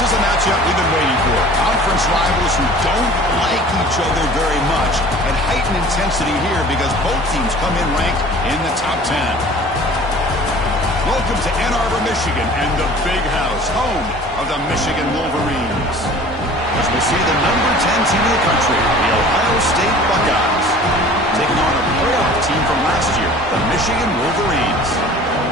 This is a matchup we've been waiting for. Conference rivals who don't like each other very much. And heightened intensity here because both teams come in ranked in the top 10. Welcome to Ann Arbor, Michigan, and the Big House, home of the Michigan Wolverines. As we see the number 10 team in the country, the Ohio State Buckeyes, taking on a playoff team from last year, the Michigan Wolverines.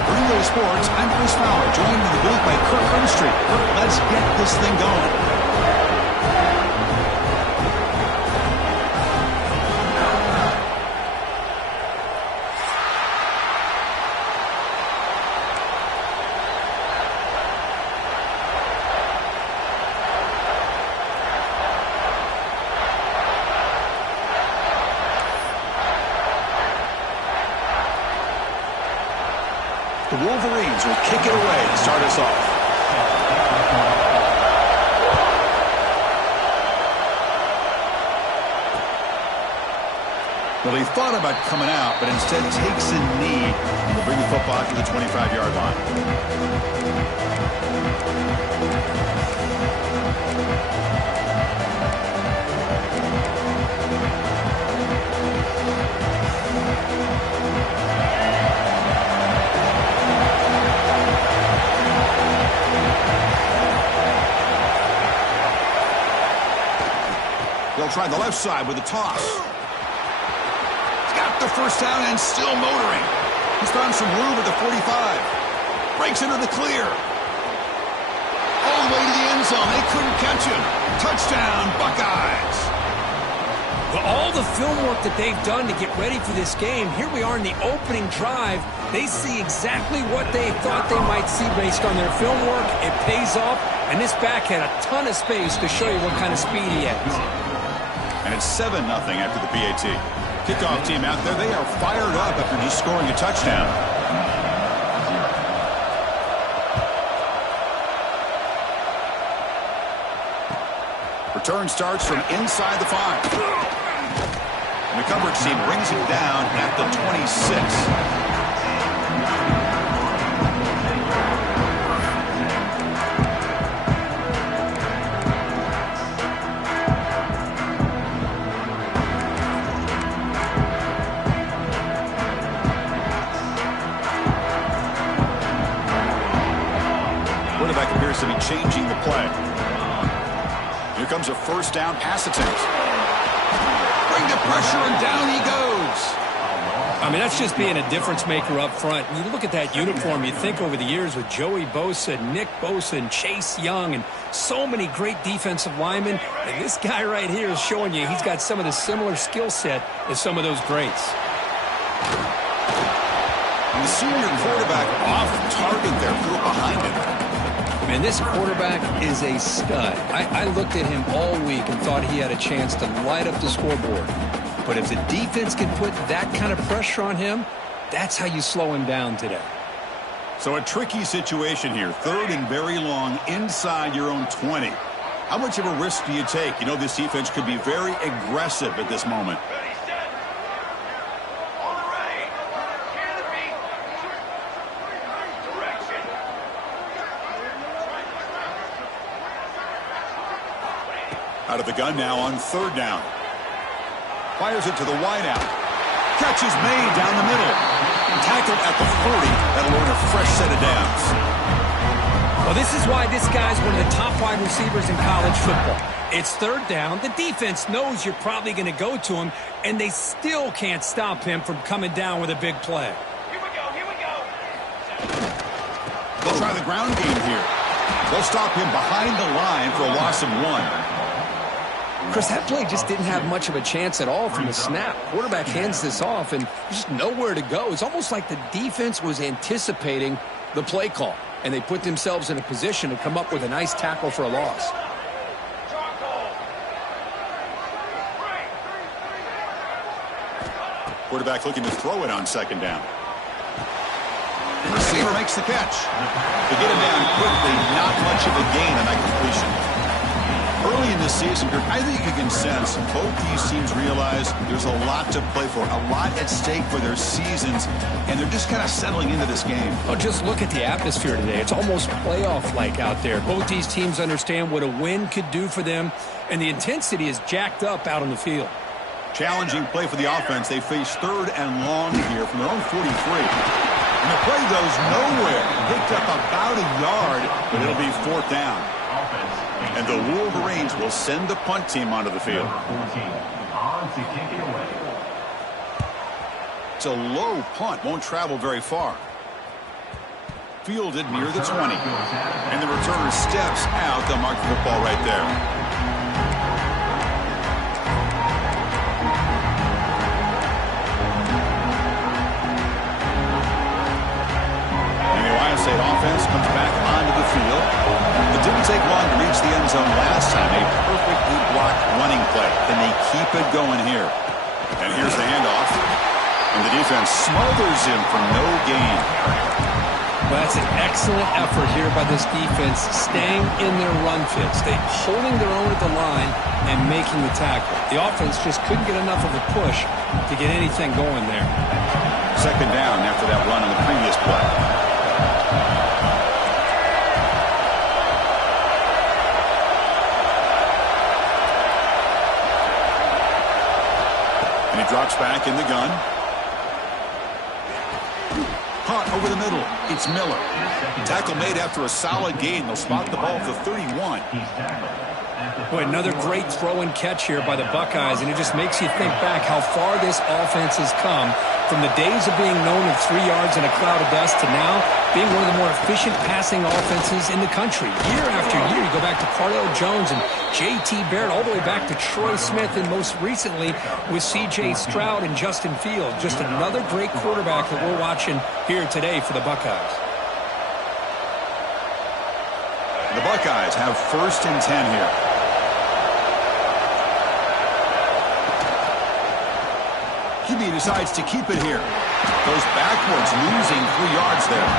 For Relay Sports, I'm Chris Fowler, joined in the booth by Kirk Hermstreet. Kirk, let's get this thing going. The Wolverines will kick it away to start us off. Well, he thought about coming out, but instead takes a knee and will bring the football to the 25-yard line. They'll try the left side with a toss. He's got the first down and still motoring. He's found some room at the 45. Breaks into the clear. All the way to the end zone. They couldn't catch him. Touchdown, Buckeyes. Well, all the film work that they've done to get ready for this game, here we are in the opening drive. They see exactly what they thought they might see based on their film work. It pays off, and this back had a ton of space to show you what kind of speed he has. And it's 7-0 after the PAT. Kickoff team out there, they are fired up after just scoring a touchdown. Return starts from inside the 5. And the coverage team brings him down at the 26. Quarterback appears to be changing the play. Here comes a first down pass attempt. Bring the pressure, and down he goes. I mean, that's just being a difference maker up front. You look at that uniform, you think over the years with Joey Bosa, Nick Bosa, and Chase Young, and so many great defensive linemen. And this guy right here is showing you he's got some of the similar skill set as some of those greats. And the senior quarterback off target there, threw it behind him. Man, this quarterback is a stud. I looked at him all week and thought he had a chance to light up the scoreboard. But if the defense can put that kind of pressure on him, that's how you slow him down today. So a tricky situation here. 3rd and very long inside your own 20. How much of a risk do you take? You know, this defense could be very aggressive at this moment. Out of the gun now on 3rd down. Fires it to the wideout. Catch is made down the middle. Tackled at the 40. That'll earn a fresh set of downs. Well, this is why this guy's one of the top wide receivers in college football. It's 3rd down. The defense knows you're probably going to go to him, and they still can't stop him from coming down with a big play. Here we go, here we go. They'll try the ground game here. They'll stop him behind the line for a loss of 1. Chris, that play just didn't have much of a chance at all from the snap. Quarterback hands this off, and there's just nowhere to go. It's almost like the defense was anticipating the play call, and they put themselves in a position to come up with a nice tackle for a loss. Quarterback looking to throw it on 2nd down. The receiver makes the catch. To get him down quickly, not much of a gain on that completion. A Early in the season, I think you can sense both these teams realize there's a lot to play for, a lot at stake for their seasons, and they're just kind of settling into this game. Oh, just look at the atmosphere today. It's almost playoff-like out there. Both these teams understand what a win could do for them, and the intensity is jacked up out on the field. Challenging play for the offense. They face 3rd and long here from their own 43. And the play goes nowhere. Picked up about a yard, but it'll be 4th down. And the Wolverines will send the punt team onto the field. It's a low punt. Won't travel very far. Fielded near the 20. And the returner steps out. They'll mark the football right there. State offense comes back onto the field. It didn't take long to reach the end zone last time. A perfectly blocked running play. Can they keep it going here? And here's the handoff. And the defense smothers him for no gain. Well, that's an excellent effort here by this defense, staying in their run fits. They're holding their own at the line and making the tackle. The offense just couldn't get enough of a push to get anything going there. 2nd down after that run on the previous play. And he drops back in the gun. Caught over the middle. It's Miller. Tackle made after a solid gain. They'll spot the ball at the 31. Boy, another great throw and catch here by the Buckeyes, and it just makes you think back how far this offense has come from the days of being known of 3 yards in a cloud of dust to now being one of the more efficient passing offenses in the country. Year after year, you go back to Cardale Jones and J.T. Barrett, all the way back to Troy Smith, and most recently with C.J. Stroud and Justin Fields. Just another great quarterback that we're watching here today for the Buckeyes. The Buckeyes have 1st and 10 here. QB decides to keep it here. Goes backwards, losing 3 yards there.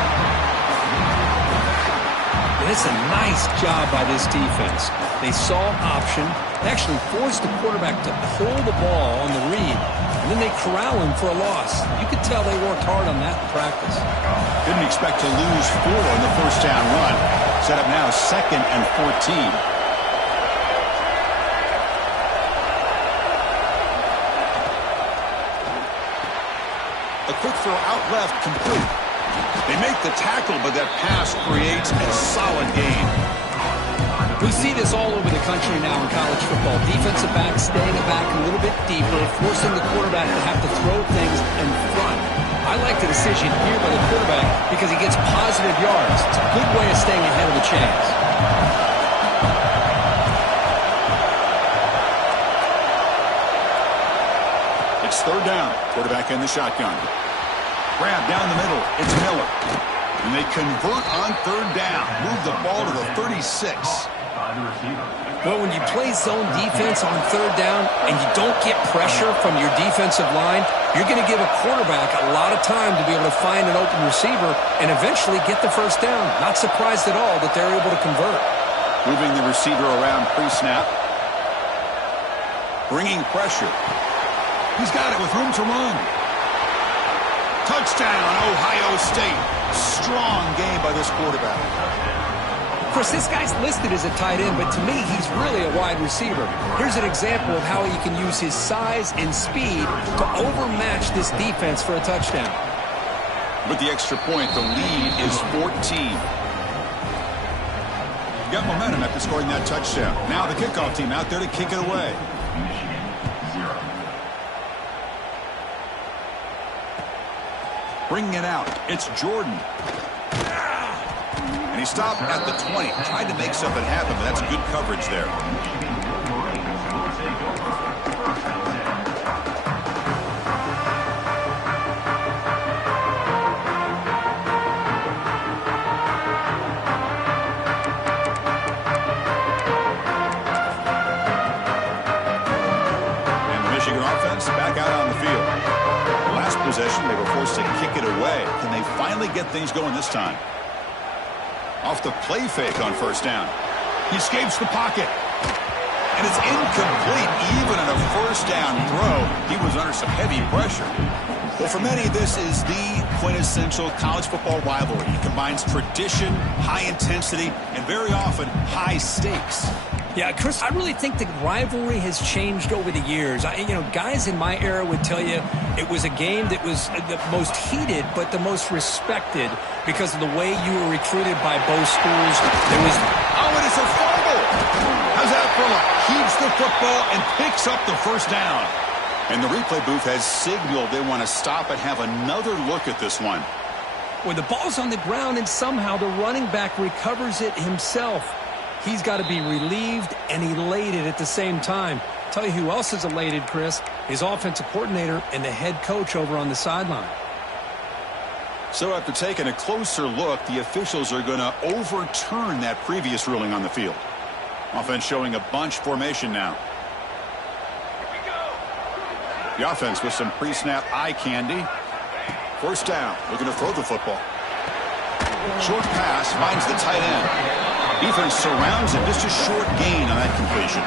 It's a nice job by this defense. They saw option. They actually forced the quarterback to pull the ball on the read, and then they corral him for a loss. You could tell they worked hard on that in practice. Didn't expect to lose 4 in the 1st down run. Set up now 2nd and 14. A quick throw out left, complete. They make the tackle, but that pass creates a solid gain. We see this all over the country now in college football. Defensive backs staying back a little bit deeper, forcing the quarterback to have to throw things in front. I like the decision here by the quarterback because he gets positive yards. It's a good way of staying ahead of the chains. It's 3rd down. Quarterback in the shotgun. Grab down the middle. It's Miller. And they convert on 3rd down. Move the ball to the 36. Well, when you play zone defense on 3rd down and you don't get pressure from your defensive line, you're going to give a quarterback a lot of time to be able to find an open receiver and eventually get the 1st down. Not surprised at all that they're able to convert. Moving the receiver around pre-snap. Bringing pressure. He's got it with room to run. Touchdown, Ohio State. Strong game by this quarterback. Of course, this guy's listed as a tight end, but to me, he's really a wide receiver. Here's an example of how he can use his size and speed to overmatch this defense for a touchdown. With the extra point, the lead is 14. Got momentum after scoring that touchdown. Now the kickoff team out there to kick it away. Bringing it out. It's Jordan. And he stopped at the 20. Tried to make something happen, but that's good coverage there. And the Michigan offense back out on the field. Last possession, they were forced to kick it away. Can they finally get things going this time? Off the play fake on 1st down. He escapes the pocket. And it's incomplete. Even on a first down throw, he was under some heavy pressure. Well, for many, this is the quintessential college football rivalry. It combines tradition, high intensity, and very often high stakes. Yeah, Chris, I really think the rivalry has changed over the years. Guys in my era would tell you it was a game that was the most heated but the most respected because of the way you were recruited by both schools. There was... Oh, and it's a fumble! How's that for luck? Keeps the football and picks up the first down. And the replay booth has signaled they want to stop and have another look at this one. Well, the ball's on the ground, and somehow the running back recovers it himself. He's got to be relieved and elated at the same time. Tell you who else is elated, Chris, his offensive coordinator and the head coach over on the sideline. So after taking a closer look, the officials are going to overturn that previous ruling on the field. Offense showing a bunch formation now. The offense with some pre-snap eye candy. First down. Looking to throw the football. Short pass finds the tight end. Defense surrounds him. Just a short gain on that completion.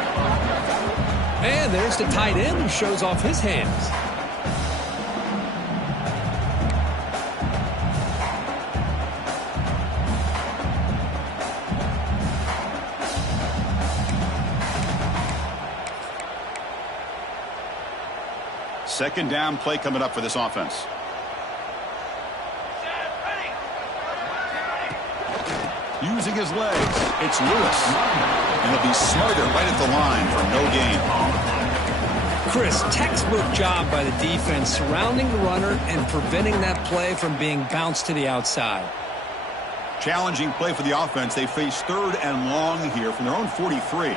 And there's the tight end who shows off his hands. Second down play coming up for this offense. Using his legs, it's Lewis. And he'll be smarter right at the line for no gain. Chris, textbook job by the defense surrounding the runner and preventing that play from being bounced to the outside. Challenging play for the offense. They face third and long here from their own 43.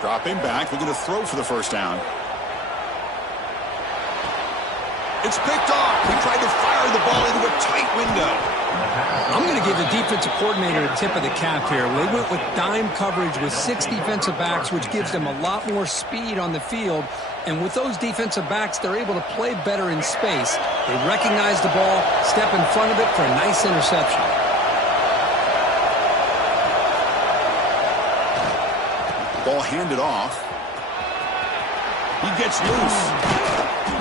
Dropping back, looking to throw for the first down. It's picked off. He tried to fire the ball into a tight window. I'm going to give the defensive coordinator a tip of the cap here. They went with dime coverage with 6 defensive backs, which gives them a lot more speed on the field. And with those defensive backs, they're able to play better in space. They recognize the ball, step in front of it for a nice interception. Ball handed off. He gets loose.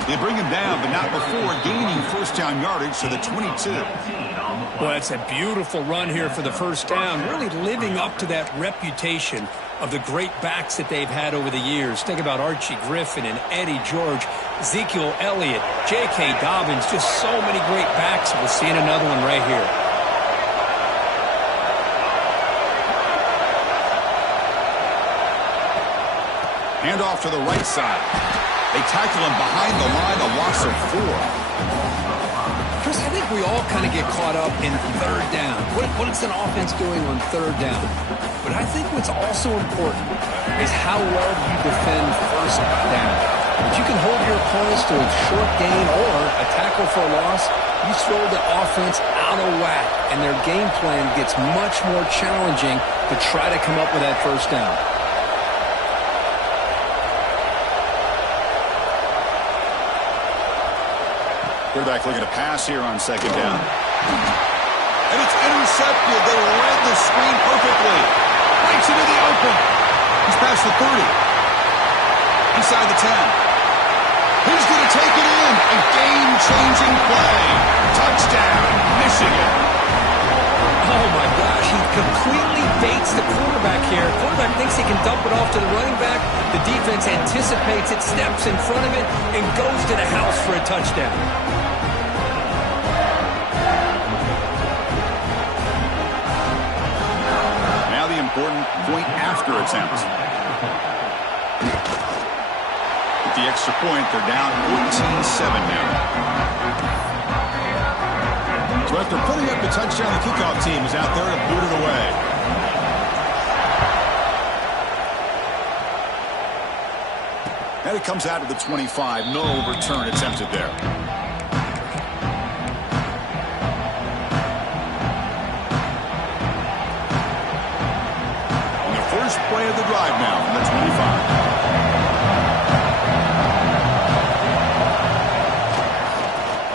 They bring him down, but not before gaining first down yardage to the 22. Well, that's a beautiful run here for the first down, really living up to that reputation of the great backs that they've had over the years. Think about Archie Griffin and Eddie George, Ezekiel Elliott, J.K. Dobbins, just so many great backs. We're seeing another one right here. Hand off to the right side. They tackle him behind the line, a loss of 4. Chris, I think we all kind of get caught up in third down. What is an offense doing on third down? But I think what's also important is how well you defend first down. If you can hold your opponents to a short gain or a tackle for a loss, you throw the offense out of whack, and their game plan gets much more challenging to try to come up with that first down. Quarterback looking to pass here on second down. And it's intercepted. They read the screen perfectly. Breaks into the open. He's past the 30. Inside the 10. He's going to take it in. A game-changing play. Touchdown, Michigan. Oh, my gosh. He completely baits the quarterback here. Quarterback thinks he can dump it off to the running back. The defense anticipates it, steps in front of it, and goes to the house for a touchdown. Now the important point after attempt. With the extra point, they're down 14-7 now. So after putting up the touchdown, the kickoff team is out there to boot it away. And it comes out to the 25. No return attempted there. And the first play of the drive now from the 25.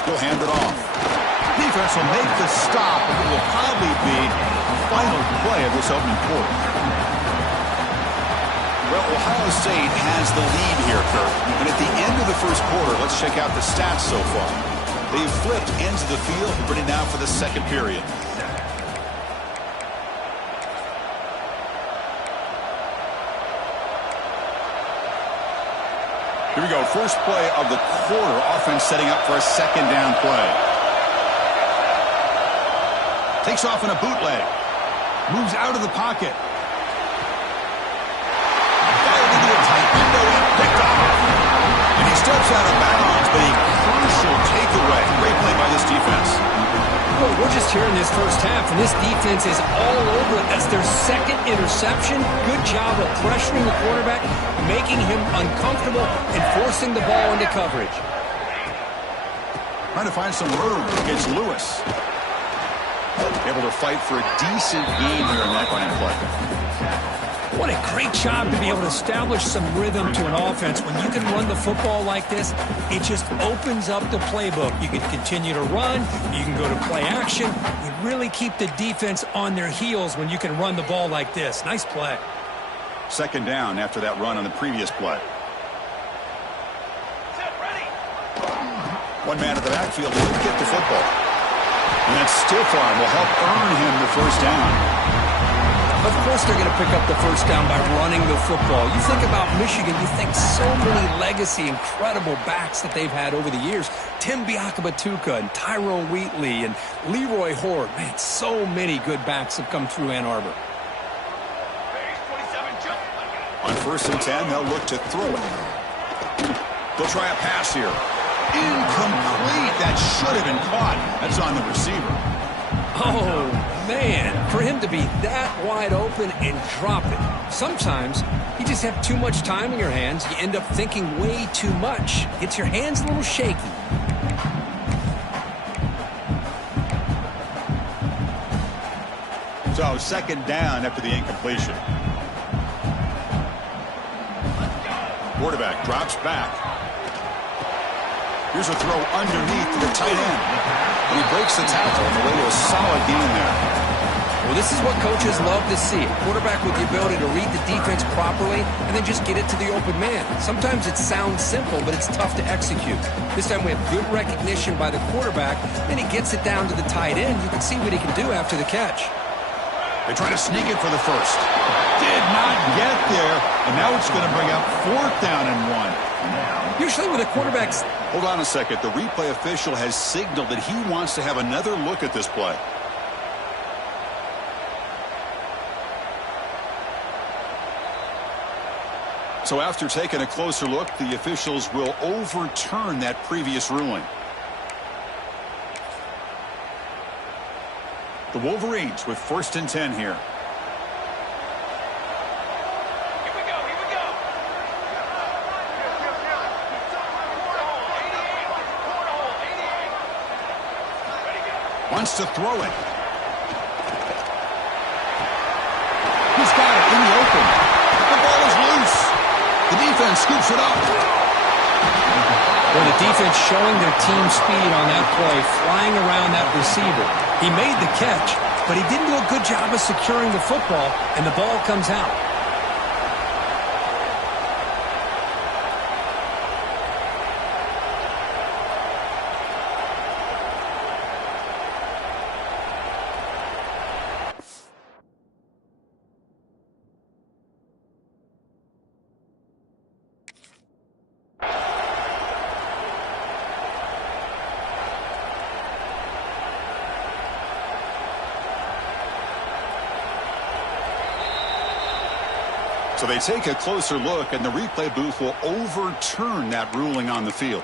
He'll hand it off. defense will make the stop, and it will probably be the final play of this opening quarter. Well, Ohio State has the lead here, Kurt. And at the end of the first quarter, let's check out the stats so far. They've flipped ends of the field, ready now for the second period. Here we go. First play of the quarter. Offense setting up for a second down play. Takes off in a bootleg. Moves out of the pocket. Fired into a tight window and picked off. And he steps out of bounds, but a crucial takeaway. Great play by this defense. Well, we're just here in this first half, and this defense is all over it. That's their second interception. Good job of pressuring the quarterback, making him uncomfortable, and forcing the ball into coverage. Trying to find some room against Lewis. Able to fight for a decent gain here in that running play. What a great job to be able to establish some rhythm to an offense. When you can run the football like this, it just opens up the playbook. You can continue to run. You can go to play action. You really keep the defense on their heels when you can run the ball like this. Nice play. Second down after that run on the previous play. One man at the backfield to get the football. And that stiff arm will help earn him the first down. Of course they're going to pick up the first down by running the football. You think about Michigan, you think so many legacy, incredible backs that they've had over the years. Tim Biakabatuka and Tyrone Wheatley and Leroy Horde. Man, so many good backs have come through Ann Arbor. On 1st and 10, they'll look to throw it. They'll try a pass here. Incomplete. That should have been caught. That's on the receiver. Oh, man, for him to be that wide open and drop it. Sometimes you just have too much time in your hands. You end up thinking way too much. Gets your hands a little shaky. So, second down after the incompletion. Quarterback drops back. Here's a throw underneath to the tight end. And he breaks the tackle on the way to a solid gain there. Well, this is what coaches love to see. A quarterback with the ability to read the defense properly and then just get it to the open man. Sometimes it sounds simple, but it's tough to execute. This time we have good recognition by the quarterback. Then he gets it down to the tight end. You can see what he can do after the catch. They try to sneak it for the first. Did not get there. And now it's going to bring up 4th down and 1. Usually with a quarterback's... Hold on a second. The replay official has signaled that he wants to have another look at this play. So after taking a closer look, the officials will overturn that previous ruling. The Wolverines with 1st and 10 here. Wants to throw it. He's got it in the open. The ball is loose. The defense scoops it up. Well, the defense showing their team speed on that play, flying around that receiver. He made the catch, but he didn't do a good job of securing the football, and the ball comes out. So they take a closer look, and the replay booth will overturn that ruling on the field.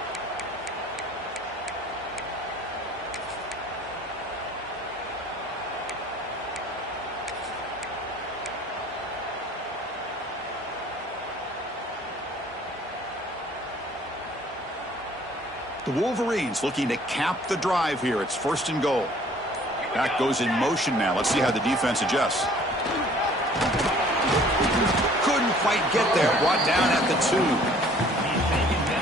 The Wolverines looking to cap the drive here. It's 1st and goal. Back goes in motion now. Let's see how the defense adjusts. Couldn't quite get there. Brought down at the 2.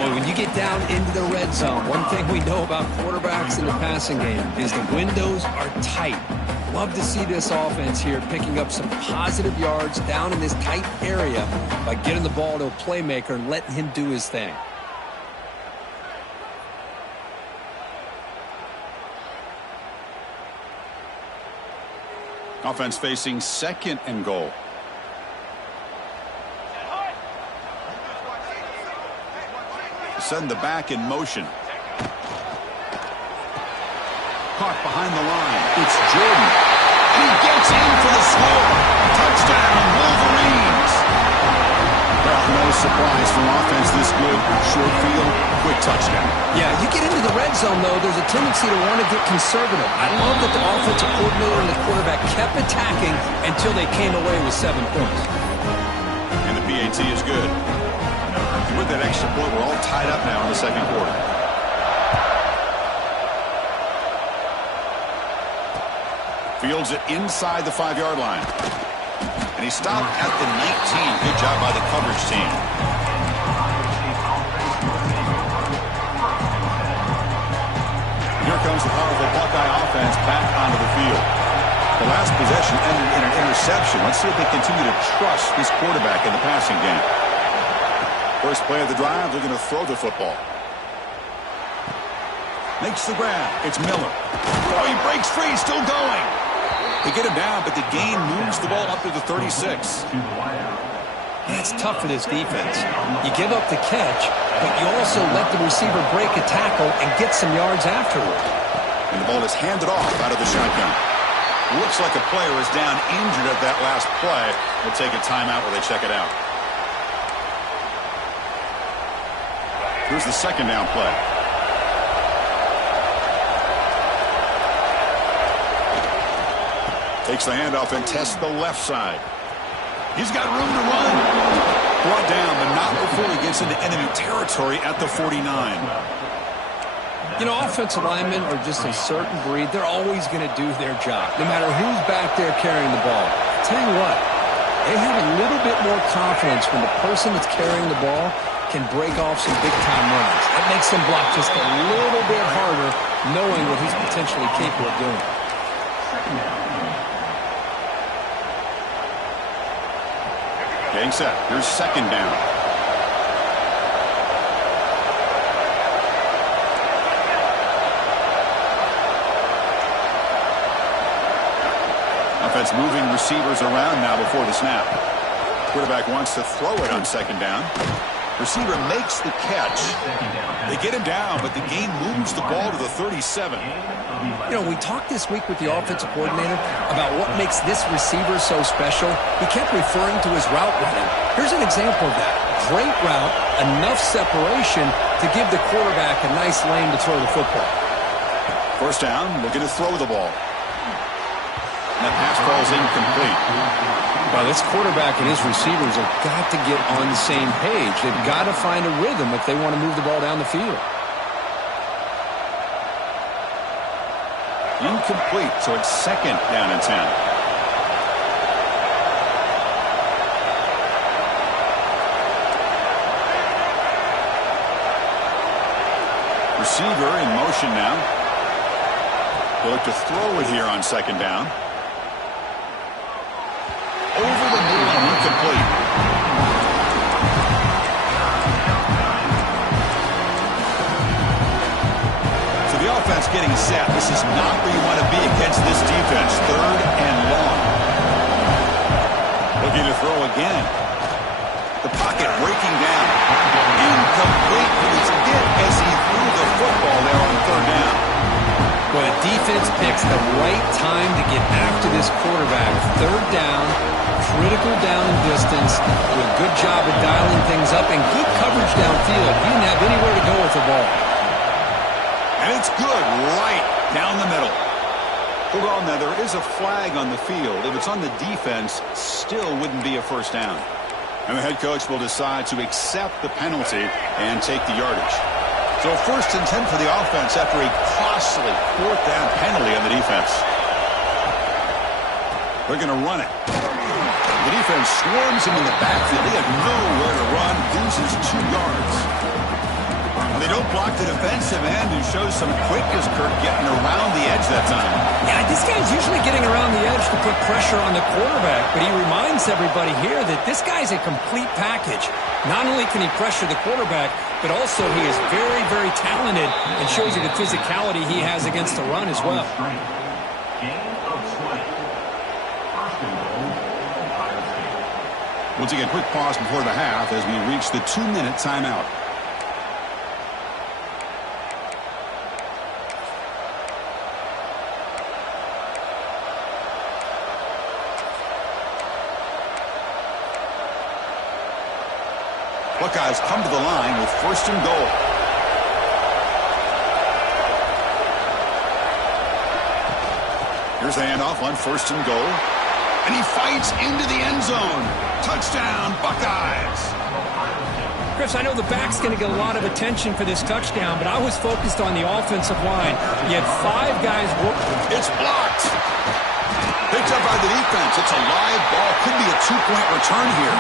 Well, when you get down into the red zone, one thing we know about quarterbacks in the passing game is the windows are tight. Love to see this offense here picking up some positive yards down in this tight area by getting the ball to a playmaker and letting him do his thing. Offense facing 2nd and goal. Send the back in motion. Caught behind the line. It's Jordan. He gets in for the score. Touchdown, Wolverines. Well, no surprise from offense this good. Short field, quick touchdown. Yeah, you get into the red zone, though, there's a tendency to want to get conservative. I love that the offensive coordinator and the quarterback kept attacking until they came away with 7 points. And the PAT is good. With that extra point, we're all tied up now in the 2nd quarter. Fields it inside the 5-yard line. And he stopped at the 19. Good job by the coverage team. Here comes the powerful Buckeye offense back onto the field. The last possession ended in an interception. Let's see if they continue to trust this quarterback in the passing game. First play of the drive, they're going to throw the football. Makes the grab. It's Miller. Oh, he breaks free, still going. They get him down, but the gain moves the ball up to the 36. It's tough for this defense. You give up the catch, but you also let the receiver break a tackle and get some yards afterward. And the ball is handed off out of the shotgun. Looks like a player is down injured at that last play. We'll take a timeout where they check it out. Here's the 2nd down play. Takes the handoff and tests the left side. He's got room to run. Brought down, but not before he gets into enemy territory at the 49. You know, offensive linemen are just a certain breed. They're always going to do their job, no matter who's back there carrying the ball. I'll tell you what, they have a little bit more confidence when the person that's carrying the ball can break off some big-time runs. That makes them block just a little bit harder, knowing what he's potentially capable of doing. Getting set. Here's 2nd down. Offense moving receivers around now before the snap. Quarterback wants to throw it on 2nd down. Receiver makes the catch. They get him down, but the gain moves the ball to the 37. You know, we talked this week with the offensive coordinator about what makes this receiver so special. He kept referring to his route running. Here's an example of that. Great route, enough separation to give the quarterback a nice lane to throw the football. First down, looking to throw the ball. And that pass ball is incomplete. Well, this quarterback and his receivers have got to get on the same page. They've got to find a rhythm if they want to move the ball down the field. Incomplete, so it's 2nd down and 10. Receiver in motion now. They'll look to throw it here on 2nd down. Over the middle and incomplete. So the offense getting set. This is not where you want to be against this defense. 3rd and long. Looking to throw again. The pocket breaking down. Incomplete. It's a hit as he threw the football there on 3rd down. Well, the defense picks the right time to get after this quarterback. 3rd down, critical down and distance. Do a good job of dialing things up and good coverage downfield. He didn't have anywhere to go with the ball. And it's good right down the middle. Hold on now, there is a flag on the field. If it's on the defense, still wouldn't be a first down. And the head coach will decide to accept the penalty and take the yardage. So 1st and 10 for the offense after a costly 4th down penalty on the defense. They're going to run it. The defense swarms him in the backfield. They have nowhere to run. Loses 2 yards. blocked the defensive end and shows some quickness, Kirk, getting around the edge that time. Yeah, this guy's usually getting around the edge to put pressure on the quarterback, but he reminds everybody here that this guy's a complete package. Not only can he pressure the quarterback, but also he is very, very talented and shows you the physicality he has against the run as well. We'll take a quick pause before the half as we reach the 2-minute timeout. Buckeyes come to the line with 1st and goal. Here's the handoff on 1st and goal. And he fights into the end zone. Touchdown, Buckeyes. Chris, I know the back's going to get a lot of attention for this touchdown, but I was focused on the offensive line. You had 5 guys work. It's blocked. Picked up by the defense. It's a live ball. Could be a 2-point return here.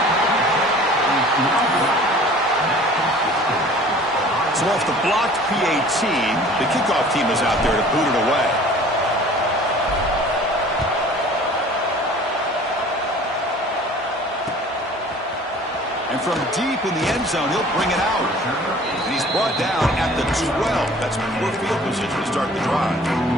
So off the blocked PAT, the kickoff team is out there to boot it away. And from deep in the end zone, he'll bring it out. And he's brought down at the 12. That's poor field position to start the drive.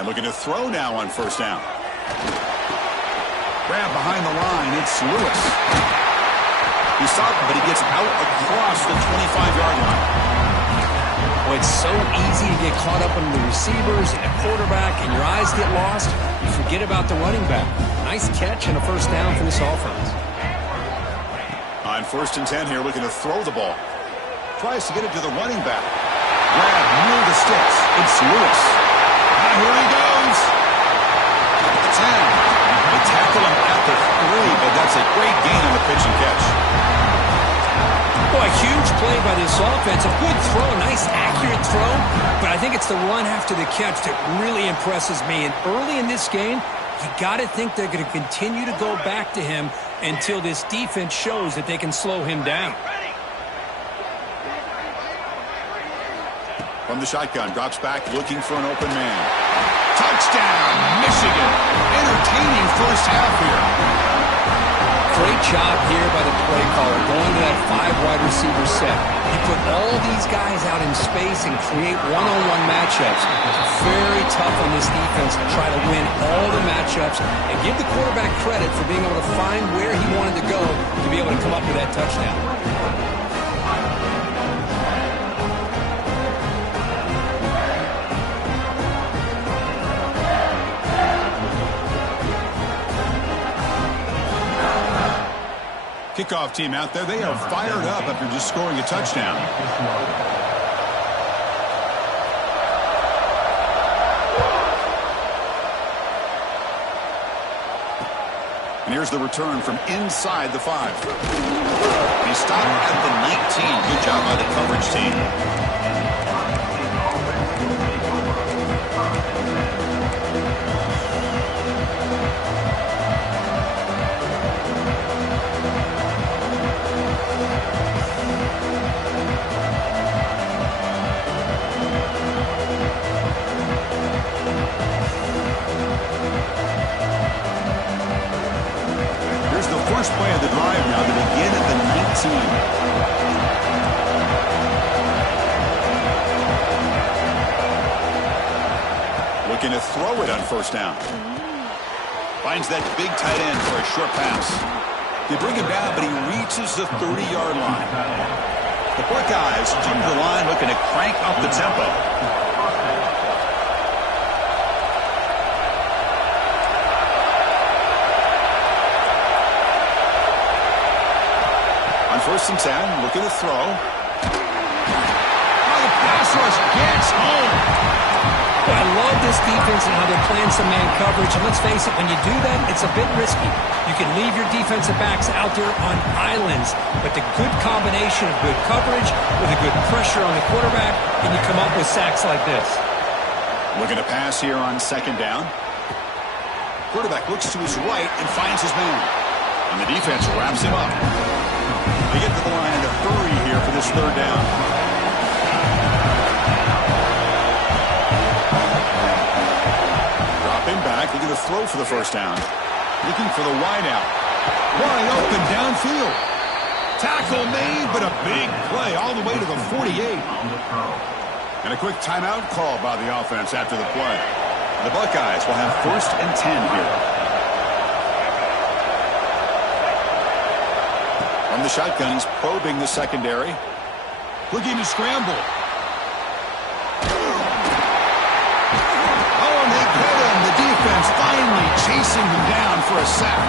And looking to throw now on 1st down. Grab behind the line. It's Lewis. He stopped, but he gets out across the 25-yard line. Well, it's so easy to get caught up on the receivers and the quarterback, and your eyes get lost. You forget about the running back. Nice catch and a 1st down for this offense. On 1st and 10 here, looking to throw the ball. Tries to get it to the running back. Grab near the sticks. It's Lewis. And here he goes. At the 10. They tackle him at the 3, but that's a great gain on the pitch and catch. Boy, huge play by this offense. A good throw, a nice accurate throw, but I think it's the run after the catch that really impresses me. And early in this game, you got to think they're going to continue to go back to him until this defense shows that they can slow him down. From the shotgun, drops back, looking for an open man. Touchdown, Michigan. Entertaining first half here. Great job here by the play caller, going to that 5-wide receiver set. He put all these guys out in space and create one-on-one matchups. It's very tough on this defense to try to win all the matchups and give the quarterback credit for being able to find where he wanted to go to be able to come up with that touchdown. Kickoff team out there, they are fired up after just scoring a touchdown. And here's the return from inside the 5. He stopped at the 19. Good job by the coverage team. First play of the drive now to begin at the 19. to throw it on first down. Finds that big tight end for a short pass. They bring him down, but he reaches the 30-yard line. The Buckeyes to the line looking to crank up the tempo. On 1st and 10, looking to throw. Oh, the pass rush gets home. Well, I love this defense and how they're playing some man coverage. And let's face it, when you do that, it's a bit risky. You can leave your defensive backs out there on islands, but the good combination of good coverage with a good pressure on the quarterback, and you come up with sacks like this. Looking to pass here on 2nd down. Quarterback looks to his right and finds his man. And the defense wraps him up. They get to the line in a hurry here for this 3rd down. Dropping back, looking to throw for the 1st down. Looking for the wideout. Wide open downfield. Tackle made, but a big play all the way to the 48. And a quick timeout call by the offense after the play. The Buckeyes will have 1st and 10 here. From the shotgun, he's probing the secondary. Looking to scramble. Oh, and they get him. The defense finally chasing him down for a sack.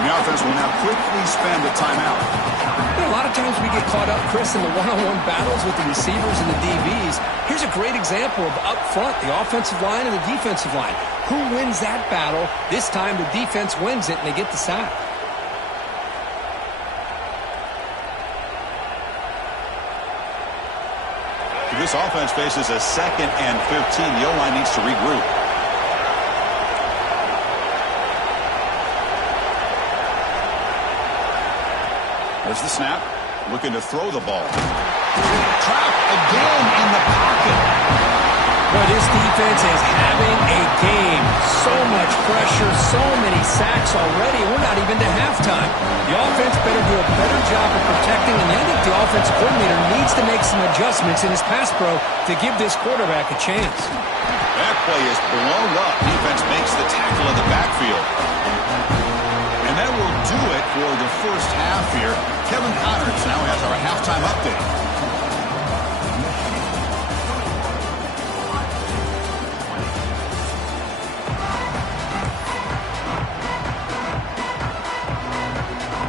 And the offense will now quickly spend a timeout. You know, a lot of times we get caught up, Chris, in the one-on-one battles with the receivers and the DBs. Here's a great example of up front, the offensive line and the defensive line. Who wins that battle? This time the defense wins it, and they get the sack. This offense faces a 2nd and 15. The O-line needs to regroup. There's the snap. Looking to throw the ball. Trapped again in the pocket. Well, this defense is having a game. So much pressure, so many sacks already. We're not even to halftime. The offense better do a better job of protecting, and I think the offensive coordinator needs to make some adjustments in his pass pro to give this quarterback a chance. That play is blown up. Defense makes the tackle in the backfield. And that will do it for the first half here. Kevin Connors now has our halftime update.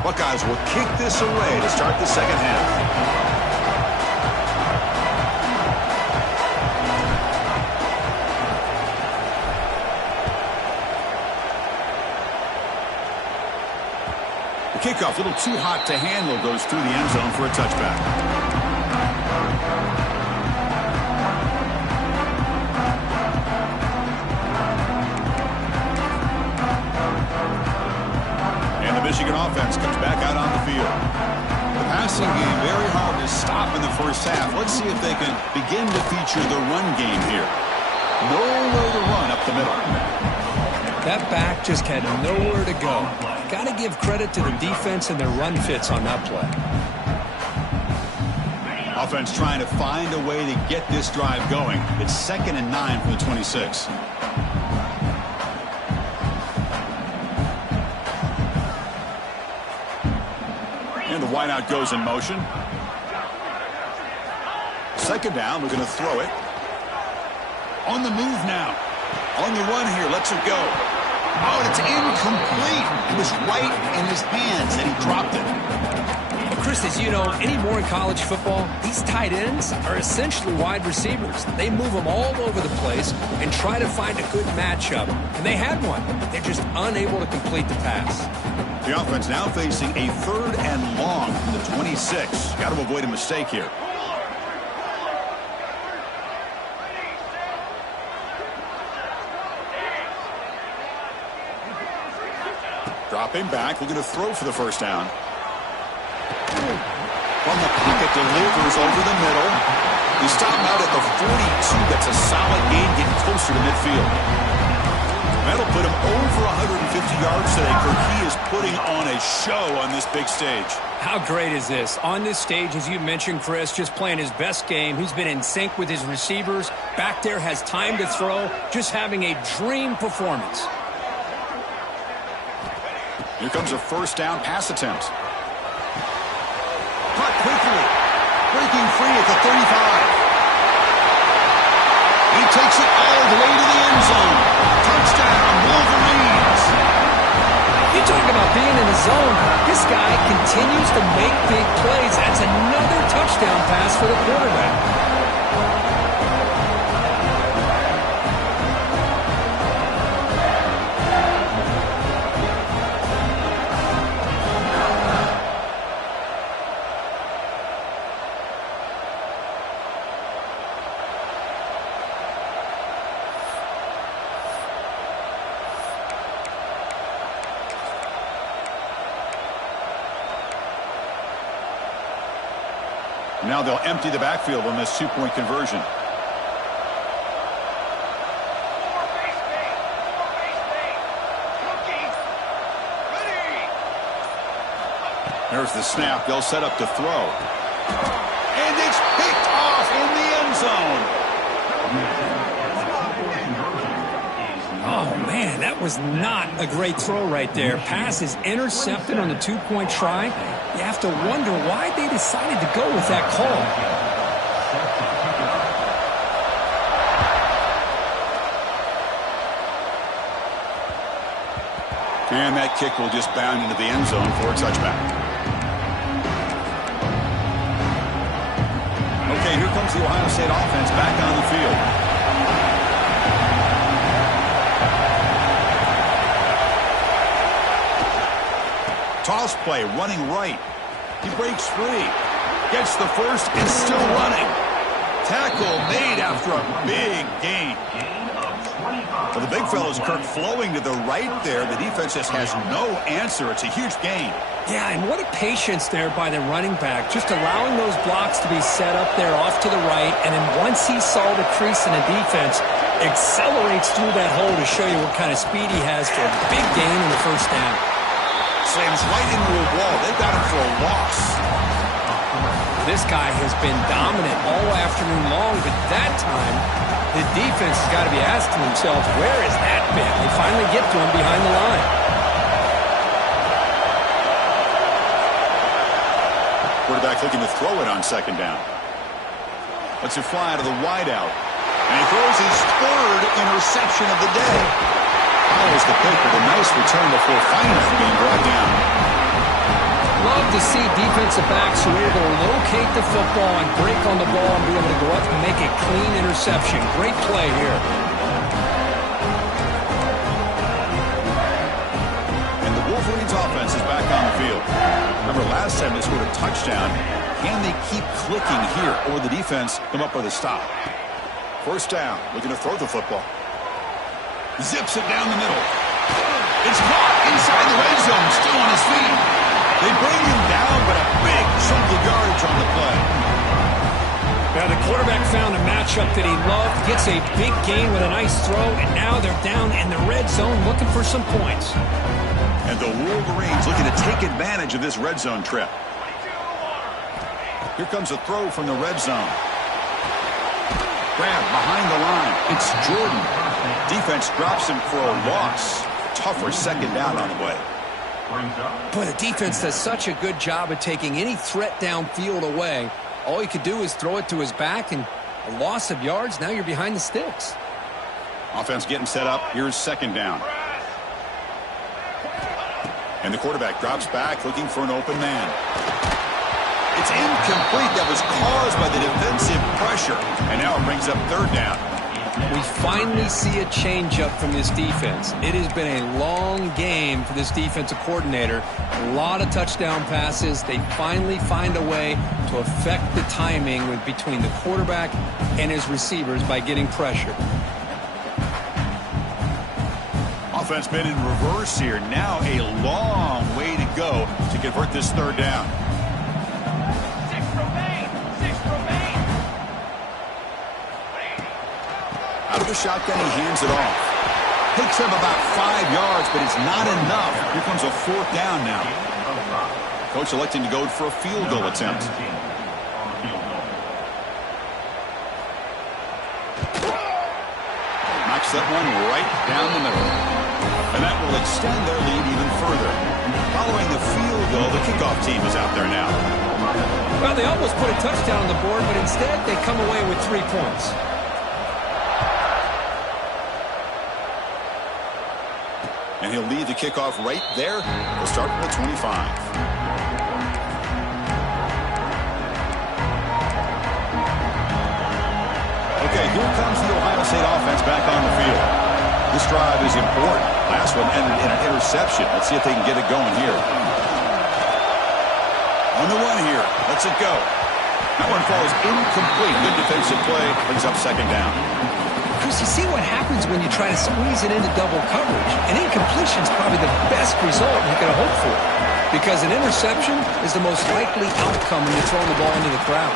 Buckeyes will kick this away to start the 2nd half. The kickoff, a little too hot to handle, goes through the end zone for a touchback. Michigan offense comes back out on the field. The passing game very hard to stop in the first half. Let's see if they can begin to feature the run game here. Nowhere to run up the middle. That back just had nowhere to go. Got to give credit to the defense and their run fits on that play. Offense trying to find a way to get this drive going. It's 2nd and 9 from the 26. And the wideout goes in motion. 2nd down, we're going to throw it. On the move now. On the run here, lets it go. Oh, and it's incomplete. It was right in his hands, and he dropped it. Well, Chris, as you know, anymore in college football, these tight ends are essentially wide receivers. They move them all over the place and try to find a good matchup. And they had one. They're just unable to complete the pass. The offense now facing a 3rd and long from the 26. Got to avoid a mistake here. Dropping back, looking to throw for the 1st down. From the pocket, delivers over the middle. We stop him out at the 42. That's a solid gain, getting closer to midfield. That'll put him over 150 yards today. Kirk, he is putting on a show on this big stage. How great is this? On this stage, as you mentioned, Chris, just playing his best game. He's been in sync with his receivers. Back there, has time to throw. Just having a dream performance. Here comes a first down pass attempt. Caught quickly. Breaking free at the 35. He takes it all the way to the end zone. Touchdown, Wolverines. You talk about being in the zone. This guy continues to make big plays. That's another touchdown pass for the quarterback. Now they'll empty the backfield on this two-point conversion. There's the snap. They'll set up to throw. And it's picked off in the end zone. Oh, man, that was not a great throw right there. Pass is intercepted on the two-point try. You have to wonder why they decided to go with that call. And that kick will just bound into the end zone for a touchback. Okay, here comes the Ohio State offense back on the field. Toss play, running right. He breaks free. Gets the first and still running. Tackle made after a big gain. Well, the big fellow's Kirk flowing to the right there. The defense just has no answer. It's a huge gain. Yeah, and what a patience there by the running back. Just allowing those blocks to be set up there off to the right. And then once he saw the crease in the defense, accelerates through that hole to show you what kind of speed he has for a big gain in the first down. Slams right into a wall. They've got him for a loss. This guy has been dominant all afternoon long, but that time, the defense has got to be asking themselves, where has that been? They finally get to him behind the line. Quarterback looking to throw it on second down. Lets it fly out of the wideout. And he throws his third interception of the day. Follows the pick with a nice return before finally being brought down. Love to see defensive backs who are able to locate the football and break on the ball and be able to go up and make a clean interception. Great play here. And the Wolverines offense is back on the field. Remember last time they scored a touchdown. Can they keep clicking here, or the defense come up with a stop? First down, looking to throw the football. Zips it down the middle. It's caught inside the red zone, still on his feet. They bring him down, but a big chunk of yardage on the play. Now the quarterback found a matchup that he loved, gets a big gain with a nice throw, and now they're down in the red zone looking for some points. And the Wolverines looking to take advantage of this red zone trip. Here comes a throw from the red zone. Grab behind the line. It's Jordan. Defense drops him for a loss. Tougher second down on the way. Boy, the defense does such a good job of taking any threat downfield away. All he could do is throw it to his back, and a loss of yards, now you're behind the sticks. Offense getting set up. Here's second down. And the quarterback drops back looking for an open man. It's incomplete. That was caused by the defensive pressure. And now it brings up third down. We finally see a changeup from this defense. It has been a long game for this defensive coordinator. A lot of touchdown passes. They finally find a way to affect the timing between the quarterback and his receivers by getting pressure. Offense been in reverse here. Now a long way to go to convert this third down. 6 remain. 6 remain. Out of the shotgun, he hands it off. Takes him about 5 yards, but it's not enough. Here comes a fourth down now. Coach electing to go for a field goal attempt. Knocks that one right down the middle. And that will extend their lead even further. Following the field goal, the kickoff team is out there now. Well, they almost put a touchdown on the board, but instead they come away with 3 points. And he'll lead the kickoff right there. We'll start from the 25. Okay, here comes the Ohio State offense back on the field. This drive is important. Last one ended in an interception. Let's see if they can get it going here. On the run here. Lets it go. That one falls incomplete. Good defensive play. Brings up second down. Chris, you see what happens when you try to squeeze it into double coverage. An incompletion is probably the best result you can hope for, because an interception is the most likely outcome when you're throwing the ball into the crowd.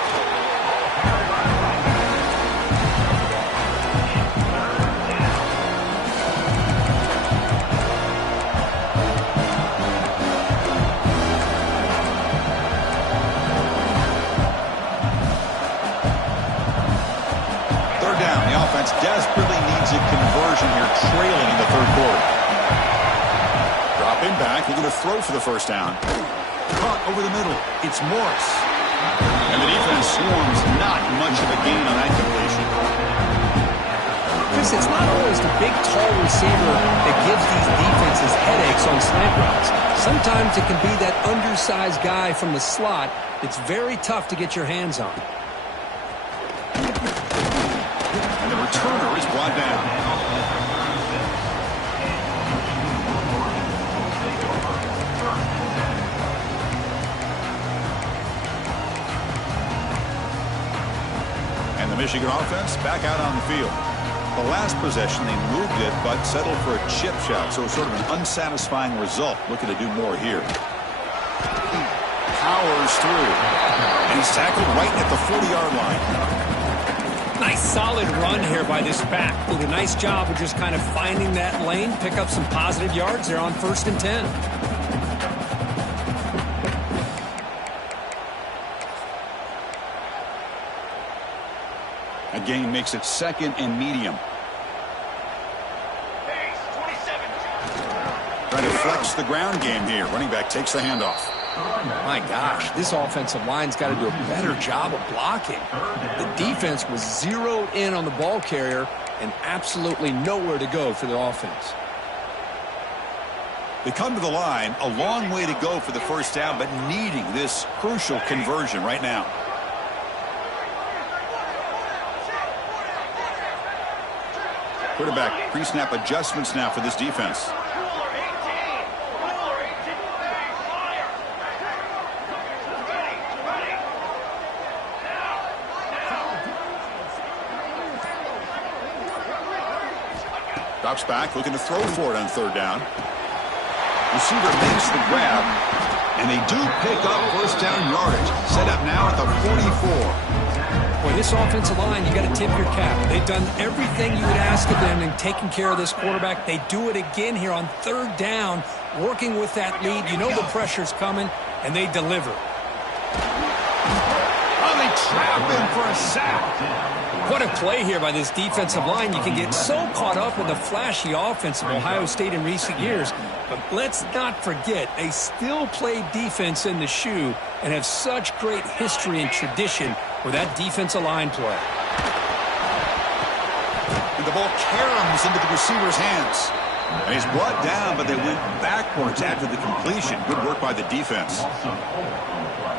Desperately needs a conversion here, trailing in the third quarter. Dropping back, they're going to throw for the first down. Caught over the middle. It's Morris. And the defense swarms, not much of a gain on that completion. Chris, it's not always the big, tall receiver that gives these defenses headaches on slant routes. Sometimes it can be that undersized guy from the slot. It's very tough to get your hands on. Turner is brought down. And the Michigan offense back out on the field. The last possession, they moved it, but settled for a chip shot, so sort of an unsatisfying result. Looking to do more here. Powers through. And he's tackled right at the 40-yard line. Nice solid run here by this back. Did a nice job of just kind of finding that lane, pick up some positive yards there on 1st and 10. A gain makes it 2nd and medium. Trying to flex the ground game here. Running back takes the handoff. My gosh, this offensive line's got to do a better job of blocking. The defense was zeroed in on the ball carrier and absolutely nowhere to go for the offense. They come to the line, a long way to go for the first down, but needing this crucial conversion right now. Quarterback pre-snap adjustments now for this defense. Drops back, looking to throw for it on 3rd down. Receiver makes the grab, and they do pick up first down yardage. Set up now at the 44. Boy, this offensive line, you got to tip your cap. They've done everything you would ask of them in taking care of this quarterback. They do it again here on 3rd down, working with that lead. You know the pressure's coming, and they deliver. Oh, they trap him for a sack. What a play here by this defensive line. You can get so caught up in the flashy offense of Ohio State in recent years. But let's not forget, they still play defense in the shoe and have such great history and tradition with that defensive line play. And the ball caroms into the receiver's hands. And he's brought down, but they went backwards after the completion. Good work by the defense.